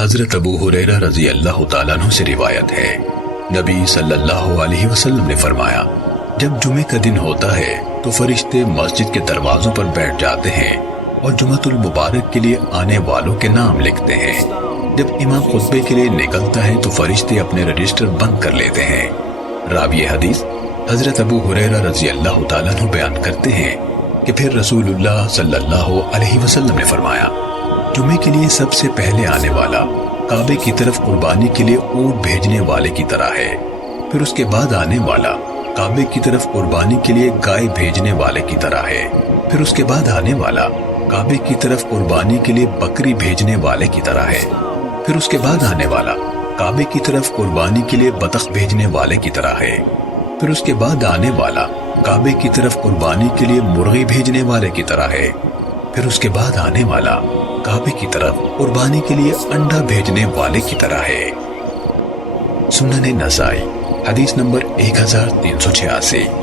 حضرت ابو ہریرہ رضی اللہ تعالیٰ عنہ سے روایت ہے، نبی صلی اللہ علیہ وسلم نے فرمایا، جب جمعے کا دن ہوتا ہے تو فرشتے مسجد کے دروازوں پر بیٹھ جاتے ہیں اور جمعۃ المبارک کے لیے آنے والوں کے نام لکھتے ہیں۔ جب امام خطبے کے لیے نکلتا ہے تو فرشتے اپنے رجسٹر بند کر لیتے ہیں۔ راوی حدیث حضرت ابو ہریرہ رضی اللہ تعالیٰ عنہ بیان کرتے ہیں کہ پھر رسول اللہ صلی اللہ علیہ وسلم نے فرمایا، جمعے کے لیے سب سے پہلے آنے والا کعبے کی طرف قربانی کے لیے اونٹ بھیجنے والے کی طرح ہے، پھر اس کے بعد آنے والا کعبے کی طرف قربانی کے لیے گائے بھیجنے والے کی طرح ہے، پھر اس کے بعد آنے والا کعبے کی طرف قربانی کے لیے بکری بھیجنے والے کی طرح ہے، پھر اس کے بعد آنے والا کعبے کی طرف قربانی کے لیے بطخ بھیجنے والے کی طرح ہے، پھر اس کے بعد آنے والا کعبے کی طرف قربانی کے لیے مرغی بھیجنے والے کی طرح ہے، پھر اس کے بعد آنے والا کعبے کی طرف قربانی کے لیے انڈا بھیجنے والے کی طرح ہے۔ سنن نسائی حدیث نمبر 1386۔